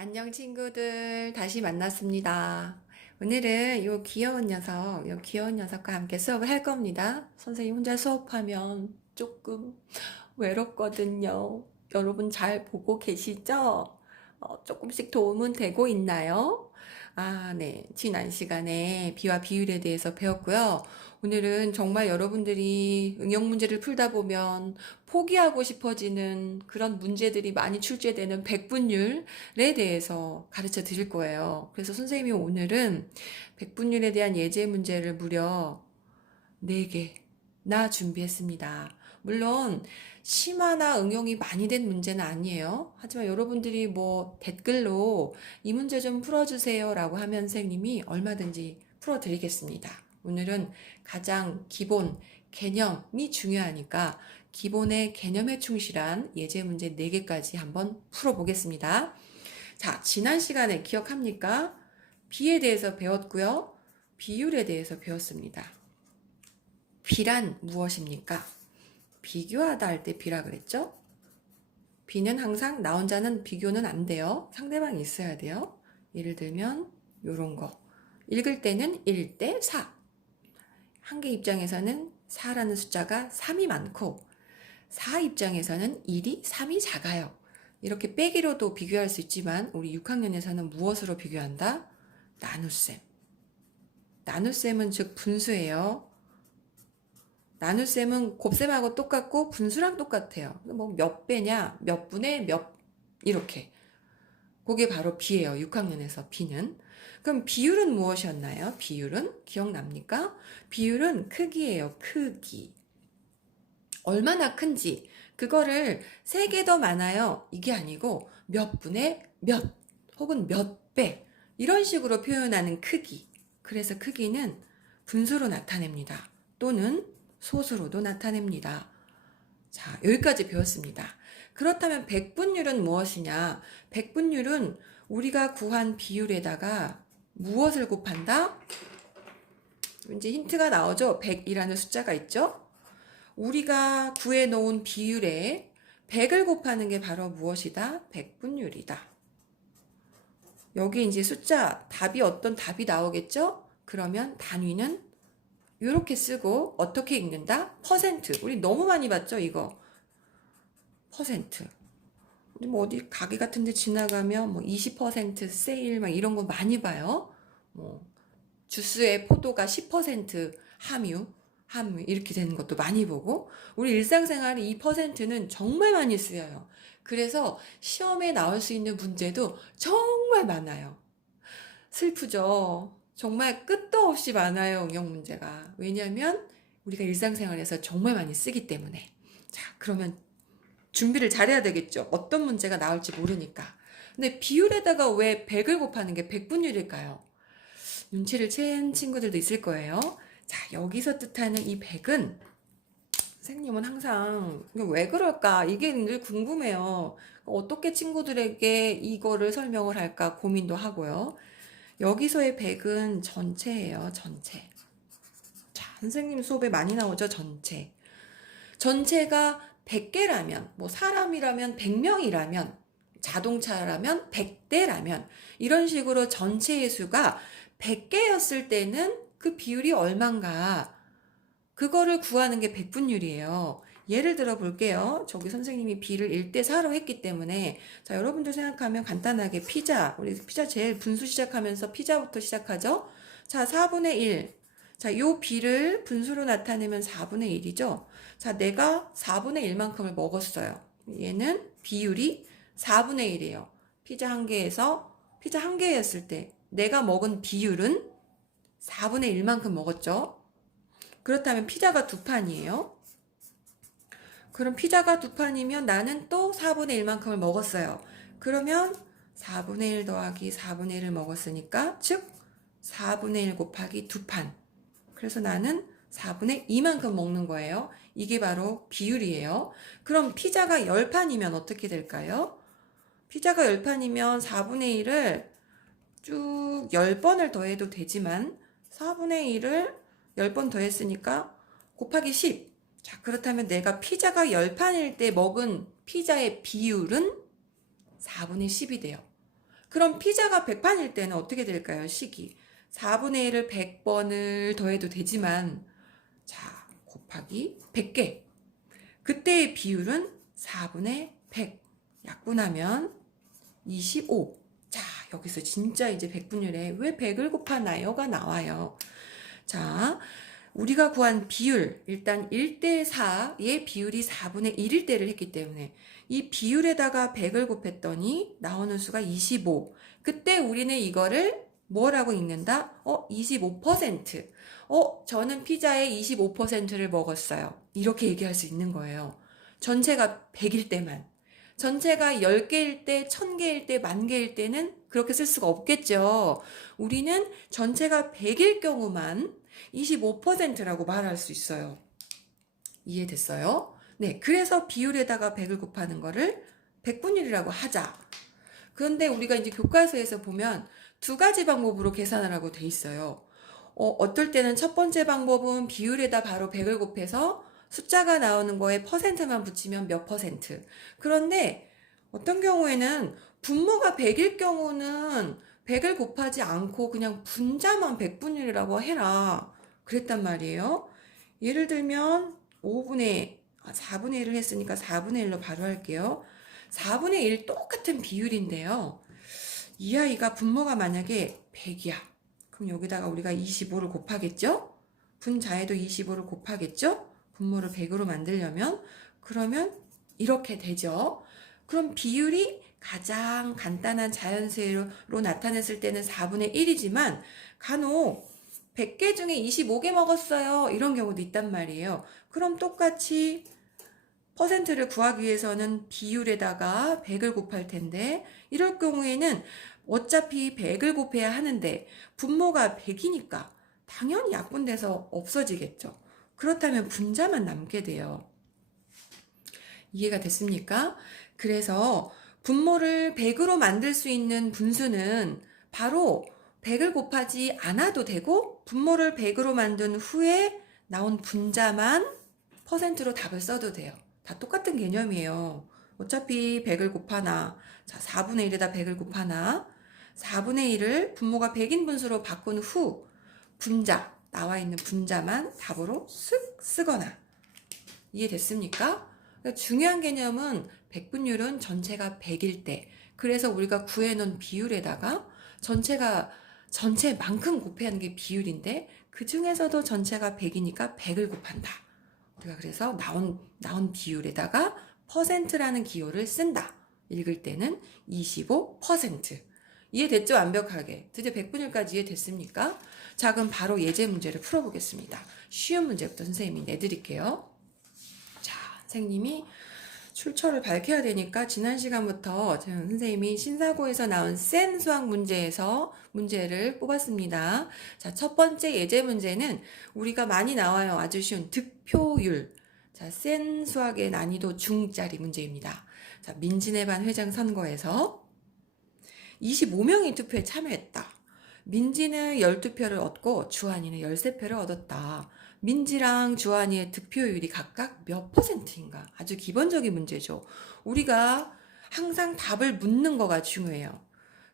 안녕 친구들 다시 만났습니다. 오늘은 요 귀여운 녀석과 함께 수업을 할 겁니다. 선생님 혼자 수업하면 조금 외롭거든요. 여러분 잘 보고 계시죠? 조금씩 도움은 되고 있나요? 네. 지난 시간에 비와 비율에 대해서 배웠고요. 오늘은 정말 여러분들이 응용 문제를 풀다 보면 포기하고 싶어지는 그런 문제들이 많이 출제되는 백분율에 대해서 가르쳐 드릴 거예요. 그래서 선생님이 오늘은 백분율에 대한 예제 문제를 무려 4개나 준비했습니다. 물론 심화나 응용이 많이 된 문제는 아니에요. 하지만 여러분들이 뭐 댓글로 이 문제 좀 풀어주세요 라고 하면 선생님이 얼마든지 풀어드리겠습니다. 오늘은 가장 기본 개념이 중요하니까 기본의 개념에 충실한 예제 문제 4개까지 한번 풀어보겠습니다. 자, 지난 시간에 기억합니까? 비에 대해서 배웠고요. 비율에 대해서 배웠습니다. 비란 무엇입니까? 비교하다 할 때 비라 그랬죠? 비는 항상 나 혼자는 비교는 안 돼요. 상대방이 있어야 돼요. 예를 들면 요런 거. 읽을 때는 1대 4. 한개 입장에서는 4라는 숫자가 3이 많고 4 입장에서는 1이 3이 작아요. 이렇게 빼기로도 비교할 수 있지만 우리 6학년에서는 무엇으로 비교한다? 나눗셈. 나눗셈은 즉 분수예요. 나눗셈은 곱셈하고 똑같고 분수랑 똑같아요. 뭐 몇 배냐, 몇 분의 몇 이렇게. 그게 바로 비예요. 6학년에서 비는. 그럼 비율은 무엇이었나요? 비율은 기억납니까? 비율은 크기예요. 크기. 얼마나 큰지 그거를 3개 더 많아요. 이게 아니고 몇 분의 몇 혹은 몇 배 이런 식으로 표현하는 크기. 그래서 크기는 분수로 나타냅니다. 또는 소수로도 나타냅니다. 자, 여기까지 배웠습니다. 그렇다면 백분율은 무엇이냐? 백분율은 우리가 구한 비율에다가 무엇을 곱한다? 이제 힌트가 나오죠? 100이라는 숫자가 있죠? 우리가 구해 놓은 비율에 100을 곱하는 게 바로 무엇이다? 백분율이다. 여기 이제 숫자, 어떤 답이 나오겠죠? 그러면 단위는 이렇게 쓰고 어떻게 읽는다? 퍼센트. 우리 너무 많이 봤죠, 이거. 퍼센트. 우리 뭐 어디 가게 같은 데 지나가면 뭐 20% 세일 막 이런 거 많이 봐요. 뭐 주스의 포도가 10% 함유 이렇게 되는 것도 많이 보고 우리 일상생활에 이 퍼센트는 정말 많이 쓰여요. 그래서 시험에 나올 수 있는 문제도 정말 많아요. 슬프죠. 정말 끝도 없이 많아요, 응용 문제가. 왜냐하면 우리가 일상생활에서 정말 많이 쓰기 때문에. 자, 그러면 준비를 잘해야 되겠죠. 어떤 문제가 나올지 모르니까. 근데 비율에다가 왜 100을 곱하는 게 백분율일까요? 눈치를 챈 친구들도 있을 거예요. 자, 여기서 뜻하는 이 100은 선생님은 항상 왜 그럴까? 이게 늘 궁금해요. 어떻게 친구들에게 이거를 설명을 할까 고민도 하고요. 여기서의 100은 전체예요, 전체. 자, 선생님 수업에 많이 나오죠, 전체. 전체가 100개라면, 뭐 사람이라면 100명이라면, 자동차라면 100대라면, 이런 식으로 전체의 수가 100개였을 때는 그 비율이 얼만가, 그거를 구하는 게 백분율이에요. 예를 들어 볼게요. 저기 선생님이 B를 1대 4로 했기 때문에 자, 여러분들 생각하면 간단하게 우리 피자 제일 분수 시작하면서 피자부터 시작하죠. 자, 4분의 1. 자, 요 B를 분수로 나타내면 4분의 1이죠. 자, 내가 4분의 1만큼을 먹었어요. 얘는 비율이 4분의 1이에요. 피자 한 개였을 때 내가 먹은 비율은 4분의 1만큼 먹었죠. 그렇다면 피자가 2판이에요. 그럼 피자가 2판이면 나는 또 4분의 1만큼을 먹었어요. 그러면 4분의 1 더하기 4분의 1을 먹었으니까 즉 4분의 1 곱하기 2판. 그래서 나는 4분의 2만큼 먹는 거예요. 이게 바로 비율이에요. 그럼 피자가 10판이면 어떻게 될까요? 피자가 10판이면 4분의 1을 쭉 10번을 더해도 되지만 4분의 1을 10번 더했으니까 곱하기 10. 자, 그렇다면 내가 피자가 10판일 때 먹은 피자의 비율은 4분의 10이 돼요. 그럼 피자가 100판일 때는 어떻게 될까요? 식이. 4분의 1을 100번을 더해도 되지만, 자, 곱하기 100개. 그때의 비율은 4분의 100. 약분하면 25. 자, 여기서 진짜 이제 백분율에 왜 100을 곱하나요가 나와요. 자, 우리가 구한 비율, 일단 1대 4의 비율이 4분의 1일 때를 했기 때문에 이 비율에다가 100을 곱했더니 나오는 수가 25. 그때 우리는 이거를 뭐라고 읽는다? 25%. 저는 피자의 25%를 먹었어요. 이렇게 얘기할 수 있는 거예요. 전체가 100일 때만. 전체가 10개일 때, 1000개일 때, 10,000개일 때는 그렇게 쓸 수가 없겠죠. 우리는 전체가 100일 경우만 25%라고 말할 수 있어요. 이해됐어요? 네, 그래서 비율에다가 100을 곱하는 거를 백분율이라고 하자. 그런데 우리가 이제 교과서에서 보면 두 가지 방법으로 계산을 하고 돼 있어요. 어떨 때는 첫 번째 방법은 비율에다 바로 100을 곱해서 숫자가 나오는 거에 퍼센트만 붙이면 몇 퍼센트. 그런데 어떤 경우에는 분모가 100일 경우는 100을 곱하지 않고 그냥 분자만 백분율이라고 해라. 그랬단 말이에요. 예를 들면 4분의 1을 했으니까 4분의 1로 바로 할게요. 4분의 1 똑같은 비율인데요. 이 아이가 분모가 만약에 100이야. 그럼 여기다가 우리가 25를 곱하겠죠? 분자에도 25를 곱하겠죠? 분모를 100으로 만들려면 그러면 이렇게 되죠. 그럼 비율이 가장 간단한 자연수로 나타냈을 때는 4분의 1이지만 간혹 100개 중에 25개 먹었어요. 이런 경우도 있단 말이에요. 그럼 똑같이 퍼센트를 구하기 위해서는 비율에다가 100을 곱할 텐데 이럴 경우에는 어차피 100을 곱해야 하는데 분모가 100이니까 당연히 약분돼서 없어지겠죠. 그렇다면 분자만 남게 돼요. 이해가 됐습니까? 그래서 분모를 100으로 만들 수 있는 분수는 바로 100을 곱하지 않아도 되고 분모를 100으로 만든 후에 나온 분자만 퍼센트로 답을 써도 돼요. 다 똑같은 개념이에요. 어차피 100을 곱하나, 자, 4분의 1에다 100을 곱하나, 4분의 1을 분모가 100인 분수로 바꾼 후 분자, 나와 있는 분자만 답으로 쓱 쓰거나. 이해됐습니까? 그러니까 중요한 개념은 백분율은 전체가 100일 때, 그래서 우리가 구해놓은 비율에다가 전체만큼 곱하는 게 비율인데, 그 중에서도 전체가 100이니까 100을 곱한다. 우리가 그래서 나온 비율에다가 퍼센트라는 기호를 쓴다. 읽을 때는 25%. 이해됐죠? 완벽하게. 드디어 백분율까지 이해됐습니까? 자, 그럼 바로 예제 문제를 풀어보겠습니다. 쉬운 문제부터 선생님이 내드릴게요. 자, 선생님이 출처를 밝혀야 되니까 지난 시간부터 선생님이 신사고에서 나온 센 수학 문제에서 문제를 뽑았습니다. 자, 첫 번째 예제 문제는 우리가 많이 나와요. 아주 쉬운 득표율. 자, 센 수학의 난이도 중짜리 문제입니다. 자, 민진의 반 회장 선거에서 25명이 투표에 참여했다. 민지는 12표를 얻고 주한이는 13표를 얻었다. 민지랑 주한이의 득표율이 각각 몇 퍼센트인가? 아주 기본적인 문제죠. 우리가 항상 답을 묻는 거가 중요해요.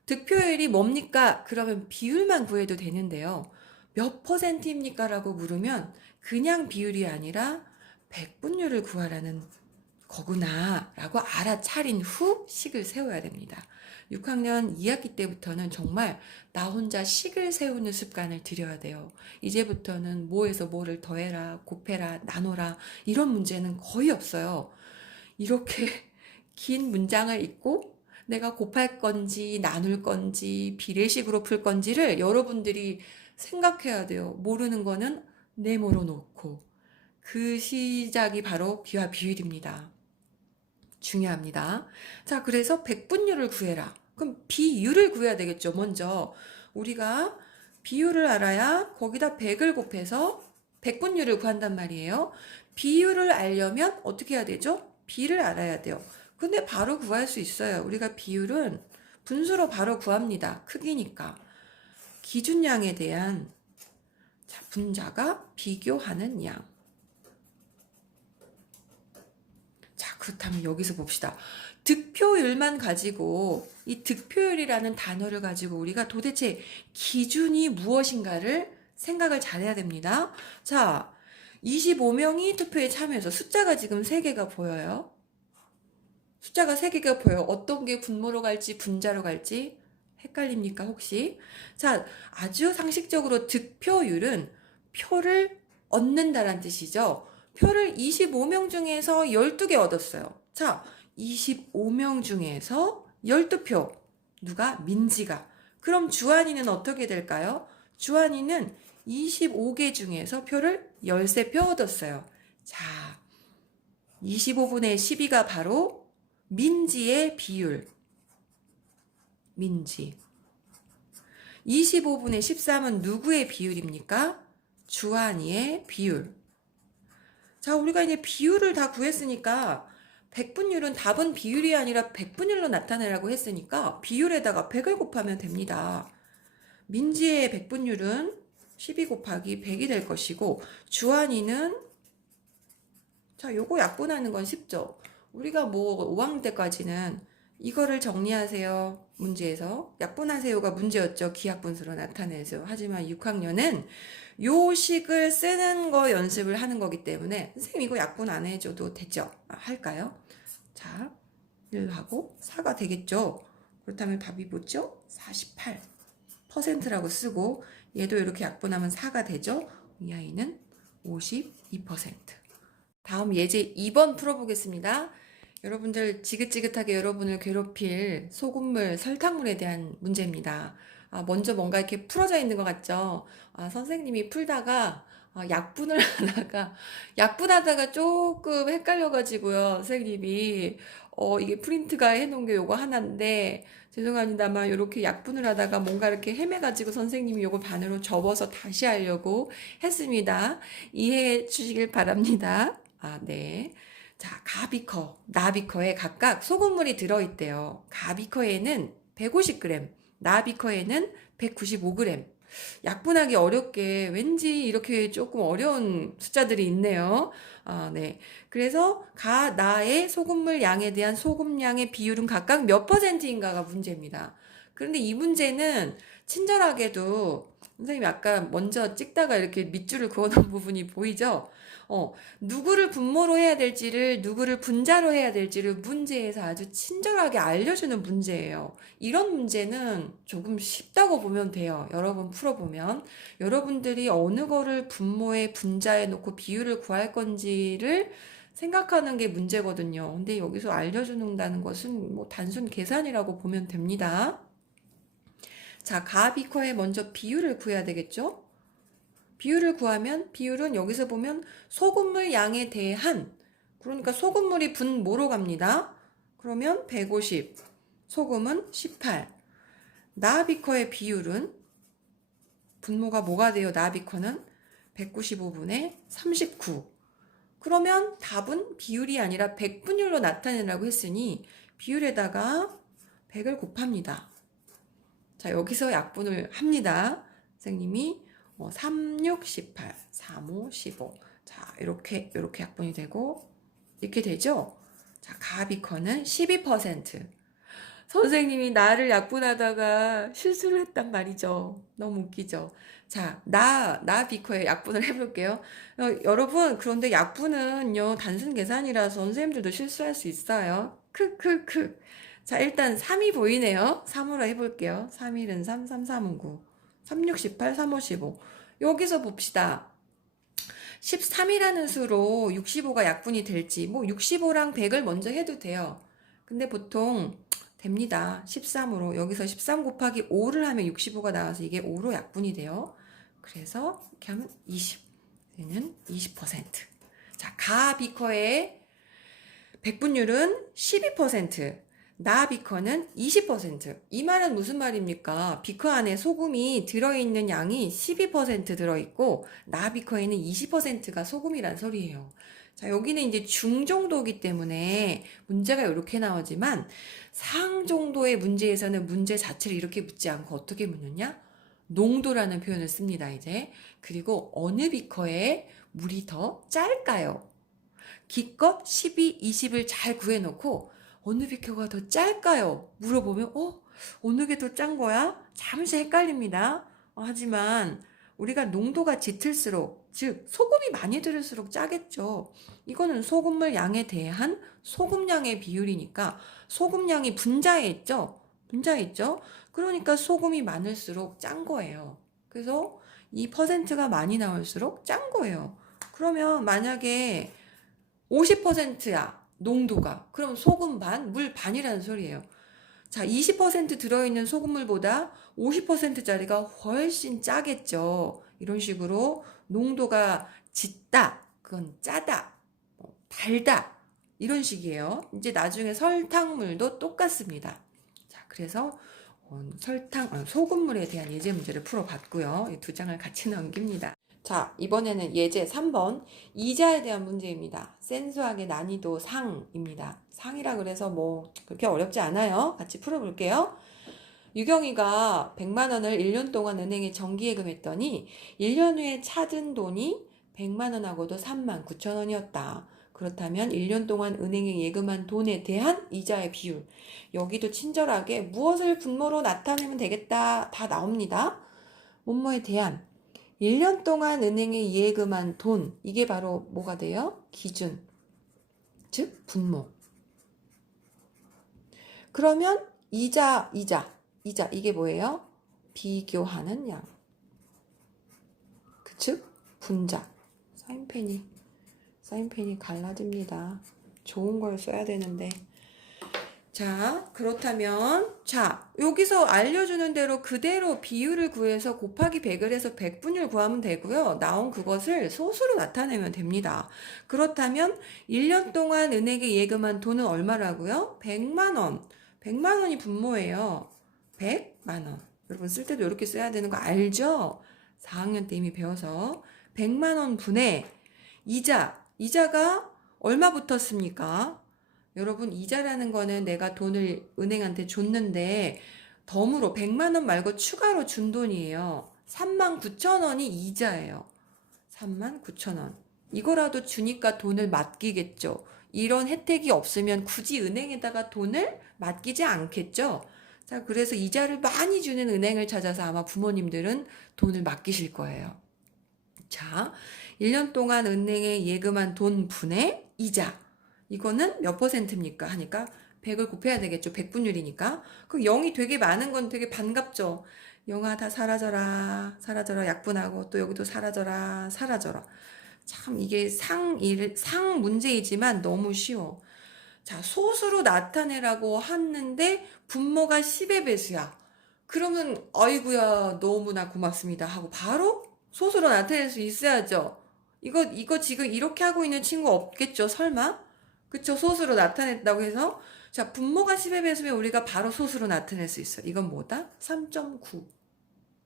득표율이 뭡니까? 그러면 비율만 구해도 되는데요. 몇 퍼센트입니까? 라고 물으면 그냥 비율이 아니라 백분율을 구하라는 거구나 라고 알아차린 후 식을 세워야 됩니다. 6학년 2학기 때부터는 정말 나 혼자 식을 세우는 습관을 들여야 돼요. 이제부터는 뭐에서 뭐를 더해라, 곱해라, 나눠라 이런 문제는 거의 없어요. 이렇게 긴 문장을 읽고 내가 곱할 건지 나눌 건지 비례식으로 풀 건지를 여러분들이 생각해야 돼요. 모르는 거는 네모로 놓고 그 시작이 바로 비와 비율입니다. 중요합니다. 자, 그래서 백분율을 구해라. 그럼 비율을 구해야 되겠죠. 먼저 우리가 비율을 알아야 거기다 100을 곱해서 백분율을 구한단 말이에요. 비율을 알려면 어떻게 해야 되죠? 비를 알아야 돼요. 근데 바로 구할 수 있어요. 우리가 비율은 분수로 바로 구합니다. 크기니까. 기준량에 대한 분자가 비교하는 양. 자, 그렇다면 여기서 봅시다. 득표율만 가지고 이 득표율이라는 단어를 가지고 우리가 도대체 기준이 무엇인가를 생각을 잘해야 됩니다. 자, 25명이 투표에 참여해서 숫자가 지금 3개가 보여요. 숫자가 3개가 보여요. 어떤 게 분모로 갈지 분자로 갈지 헷갈립니까 혹시? 자, 아주 상식적으로 득표율은 표를 얻는다란 뜻이죠. 표를 25명 중에서 12개 얻었어요. 자, 25명 중에서 12표. 누가? 민지가. 그럼 주한이는 어떻게 될까요? 주한이는 25개 중에서 표를 13표 얻었어요. 자, 25분의 12가 바로 민지의 비율. 민지. 25분의 13은 누구의 비율입니까? 주한이의 비율. 자, 우리가 이제 비율을 다 구했으니까 백분율은 답은 비율이 아니라 백분율로 나타내라고 했으니까 비율에다가 100을 곱하면 됩니다. 민지의 백분율은 12 곱하기 100이 될 것이고 주한이는 자, 요거 약분하는 건 쉽죠. 우리가 뭐 5학년 때까지는 이거를 정리하세요. 문제에서 약분하세요가 문제였죠. 기하분수로 나타내죠. 하지만 6학년은 요 식을 쓰는 거 연습을 하는 거기 때문에 선생님 이거 약분 안 해줘도 되죠? 할까요? 자, 1하고 4가 되겠죠? 그렇다면 답이 뭐죠? 48%라고 쓰고 얘도 이렇게 약분하면 4가 되죠? 이 아이는 52%. 다음 예제 2번 풀어보겠습니다. 여러분들 지긋지긋하게 여러분을 괴롭힐 소금물, 설탕물에 대한 문제입니다. 먼저 뭔가 이렇게 풀어져 있는 것 같죠? 선생님이 풀다가 약분을 약분하다가 조금 헷갈려가지고요. 선생님이 이게 프린트가 해놓은 게 요거 하나인데 죄송합니다만 이렇게 약분을 하다가 뭔가 이렇게 헤매가지고 선생님이 요거 반으로 접어서 다시 하려고 했습니다. 이해해 주시길 바랍니다. 네. 자, 가비커, 나비커에 각각 소금물이 들어있대요. 가비커에는 150g, 나비커에는 195g. 약분하기 어렵게 왠지 이렇게 조금 어려운 숫자들이 있네요. 네. 그래서 가, 나의 소금물 양에 대한 소금량의 비율은 각각 몇 %인가가 문제입니다. 그런데 이 문제는 친절하게도 선생님이 아까 먼저 찍다가 이렇게 밑줄을 그어놓은 부분이 보이죠? 누구를 분모로 해야 될지를, 누구를 분자로 해야 될지를 문제에서 아주 친절하게 알려주는 문제예요. 이런 문제는 조금 쉽다고 보면 돼요. 여러분 풀어보면. 여러분들이 어느 거를 분모에 분자에 놓고 비율을 구할 건지를 생각하는 게 문제거든요. 근데 여기서 알려준다는 것은 뭐 단순 계산이라고 보면 됩니다. 자, 가비커에 먼저 비율을 구해야 되겠죠? 비율을 구하면 비율은 여기서 보면 소금물 양에 대한 그러니까 소금물이 분모로 갑니다. 그러면 150, 소금은 18. 나비커의 비율은 분모가 뭐가 돼요? 나비커는 195분의 39. 그러면 답은 비율이 아니라 백분율로 나타내라고 했으니 비율에다가 100을 곱합니다. 자, 여기서 약분을 합니다. 선생님이 3, 6, 18, 3, 5, 15. 자, 이렇게 약분이 되고 이렇게 되죠? 자, 가비커는 12%. 선생님이 나를 약분하다가 실수를 했단 말이죠. 너무 웃기죠? 자, 나비커에 약분을 해볼게요. 여러분, 그런데 약분은요, 단순 계산이라서 선생님들도 실수할 수 있어요. 크크크. 자, 일단 3이 보이네요. 3으로 해볼게요. 3, 1은 3, 3, 3은 9. 3, 6, 18, 3, 5, 15. 여기서 봅시다. 13이라는 수로 65가 약분이 될지, 뭐 65랑 100을 먼저 해도 돼요. 근데 보통 됩니다. 13으로. 여기서 13 곱하기 5를 하면 65가 나와서 이게 5로 약분이 돼요. 그래서 이렇게 하면 20. 얘는 20%. 자, 가비커의 백분율은 12%. 나비커는 20%. 이 말은 무슨 말입니까? 비커 안에 소금이 들어있는 양이 12% 들어있고 나비커에는 20%가 소금이란 소리예요. 자, 여기는 이제 중정도이기 때문에 문제가 이렇게 나오지만 상정도의 문제에서는 문제 자체를 이렇게 묻지 않고 어떻게 묻느냐? 농도라는 표현을 씁니다, 이제. 그리고 어느 비커에 물이 더 짤까요? 기껏 12, 20을 잘 구해놓고 어느 비켜가 더 짤까요? 물어보면 어느 게 더 짠 거야? 잠시 헷갈립니다. 하지만 우리가 농도가 짙을수록, 즉 소금이 많이 들을수록 짜겠죠. 이거는 소금물 양에 대한 소금량의 비율이니까 소금량이 분자에 있죠. 분자에 있죠. 그러니까 소금이 많을수록 짠 거예요. 그래서 이 퍼센트가 많이 나올수록 짠 거예요. 그러면 만약에 50%야, 농도가. 그럼 소금 반, 물 반이라는 소리예요. 자, 20% 들어있는 소금물보다 50%짜리가 훨씬 짜겠죠. 이런 식으로 농도가 짙다, 그건 짜다, 달다, 이런 식이에요. 이제 나중에 설탕물도 똑같습니다. 자, 그래서 소금물에 대한 예제 문제를 풀어봤고요. 이 두 장을 같이 넘깁니다. 자, 이번에는 예제 3번 이자에 대한 문제입니다. 센수학의 난이도 상입니다. 상이라 그래서 뭐 그렇게 어렵지 않아요. 같이 풀어볼게요. 유경이가 100만 원을 1년 동안 은행에 정기예금했더니 1년 후에 찾은 돈이 100만 원하고도 3만 9천 원이었다. 그렇다면 1년 동안 은행에 예금한 돈에 대한 이자의 비율. 여기도 친절하게 무엇을 분모로 나타내면 되겠다. 다 나옵니다. 뭐뭐에 대한 1년 동안 은행에 예금한 돈, 이게 바로 뭐가 돼요? 기준, 즉 분모. 그러면 이자, 이게 뭐예요? 비교하는 양. 즉 분자. 사인펜이 갈라집니다. 좋은 걸 써야 되는데. 자, 그렇다면 여기서 알려주는 대로 그대로 비율을 구해서 곱하기 100을 해서 100분율 구하면 되고요. 나온 그것을 소수로 나타내면 됩니다. 그렇다면 1년 동안 은행에 예금한 돈은 얼마라고요? 100만 원. 100만 원이 분모예요. 100만 원. 여러분 쓸 때도 이렇게 써야 되는 거 알죠? 4학년 때 이미 배워서 100만 원 분의 이자가 얼마 붙었습니까? 여러분 이자라는 거는 내가 돈을 은행한테 줬는데 덤으로 100만 원 말고 추가로 준 돈이에요. 3만 9천 원이 이자예요. 3만 9천 원. 이거라도 주니까 돈을 맡기겠죠. 이런 혜택이 없으면 굳이 은행에다가 돈을 맡기지 않겠죠. 자, 그래서 이자를 많이 주는 은행을 찾아서 아마 부모님들은 돈을 맡기실 거예요. 자, 1년 동안 은행에 예금한 돈 분의 이자. 이거는 몇 퍼센트입니까? 하니까 100을 곱해야 되겠죠. 100분율이니까. 그 0이 되게 많은 건 되게 반갑죠. 0아 다 사라져라. 사라져라. 약분하고 또 여기도 사라져라. 사라져라. 참 이게 상 문제이지만 너무 쉬워. 자, 소수로 나타내라고 했는데 분모가 10의 배수야. 그러면 아이고야 너무나 고맙습니다 하고 바로 소수로 나타낼 수 있어야죠. 이거 지금 이렇게 하고 있는 친구 없겠죠? 설마? 그쵸? 소수로 나타냈다고 해서 자, 분모가 10의 배수면 우리가 바로 소수로 나타낼 수 있어. 이건 뭐다? 3.9.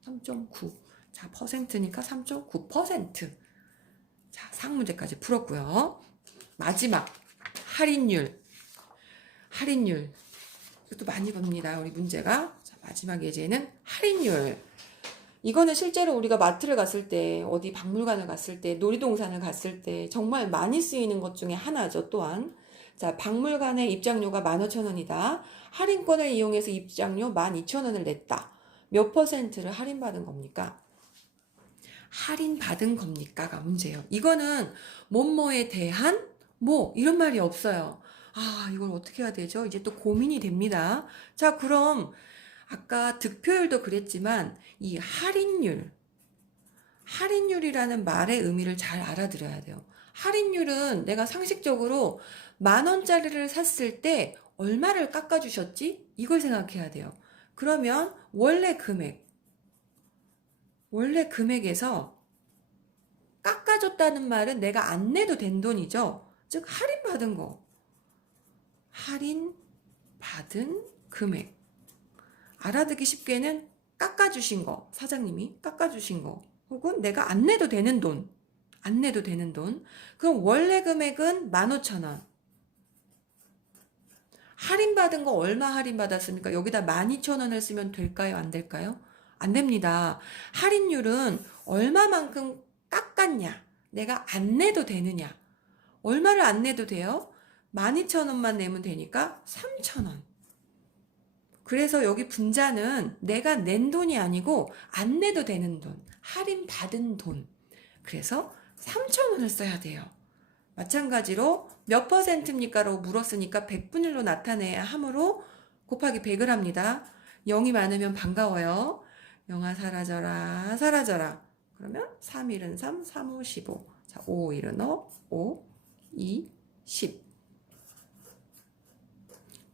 3.9. 자, 퍼센트니까 3.9%. 자, 상문제까지 풀었고요. 마지막 할인율. 이것도 많이 봅니다. 우리 문제가. 자, 마지막 예제는 할인율. 이거는 실제로 우리가 마트를 갔을 때, 어디 박물관을 갔을 때, 놀이동산을 갔을 때 정말 많이 쓰이는 것 중에 하나죠, 또한. 자, 박물관의 입장료가 15,000원이다. 할인권을 이용해서 입장료 12,000원을 냈다. 몇 퍼센트를 할인받은 겁니까? 할인받은 겁니까가 문제예요. 이거는 뭐뭐에 대한 이런 말이 없어요. 이걸 어떻게 해야 되죠? 이제 또 고민이 됩니다. 자, 그럼 아까 득표율도 그랬지만 이 할인율이라는 말의 의미를 잘 알아들어야 돼요. 할인율은 내가 상식적으로 10,000원짜리를 샀을 때 얼마를 깎아주셨지? 이걸 생각해야 돼요. 그러면 원래 금액에서 깎아줬다는 말은 내가 안 내도 된 돈이죠. 즉 할인받은 거. 할인받은 금액. 알아듣기 쉽게는 깎아주신 거, 사장님이 깎아주신 거, 혹은 내가 안 내도 되는 돈. 그럼 원래 금액은 15,000원. 할인받은 거 얼마 할인받았습니까? 여기다 12,000원을 쓰면 될까요? 안 될까요? 안 됩니다. 할인율은 얼마만큼 깎았냐? 내가 안 내도 되느냐? 얼마를 안 내도 돼요? 12,000원만 내면 되니까 3,000원. 그래서 여기 분자는 내가 낸 돈이 아니고 안 내도 되는 돈, 할인 받은 돈. 그래서 3,000원을 써야 돼요. 마찬가지로 몇 퍼센트입니까라고 물었으니까 100분율로 나타내야 하므로 곱하기 100을 합니다. 0이 많으면 반가워요. 0아 사라져라 사라져라. 그러면 3, 1은 3, 3, 5, 15. 자, 5, 1은 5, 2, 10.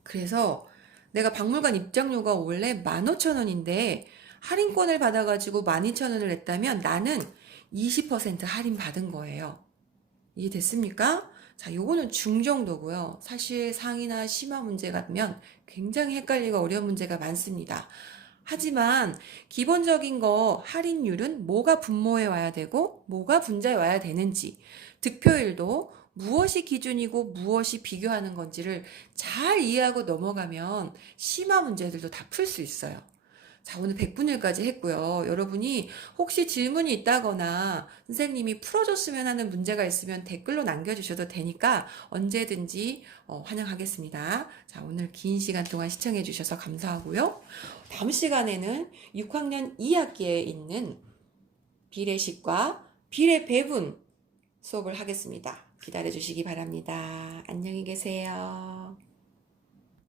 그래서 내가 박물관 입장료가 원래 15,000원인데 할인권을 받아가지고 12,000원을 냈다면 나는 20% 할인 받은 거예요. 이해됐습니까? 자, 요거는 중정도고요. 사실 상이나 심화 문제 같으면 굉장히 헷갈리고 어려운 문제가 많습니다. 하지만 기본적인 거 할인율은 뭐가 분모에 와야 되고 뭐가 분자에 와야 되는지, 득표율도 무엇이 기준이고 무엇이 비교하는 건지를 잘 이해하고 넘어가면 심화 문제들도 다 풀 수 있어요. 자, 오늘 100분율까지 했고요. 여러분이 혹시 질문이 있다거나 선생님이 풀어줬으면 하는 문제가 있으면 댓글로 남겨주셔도 되니까 언제든지 환영하겠습니다. 자, 오늘 긴 시간 동안 시청해 주셔서 감사하고요. 다음 시간에는 6학년 2학기에 있는 비례식과 비례 배분 수업을 하겠습니다. 기다려 주시기 바랍니다. 안녕히 계세요.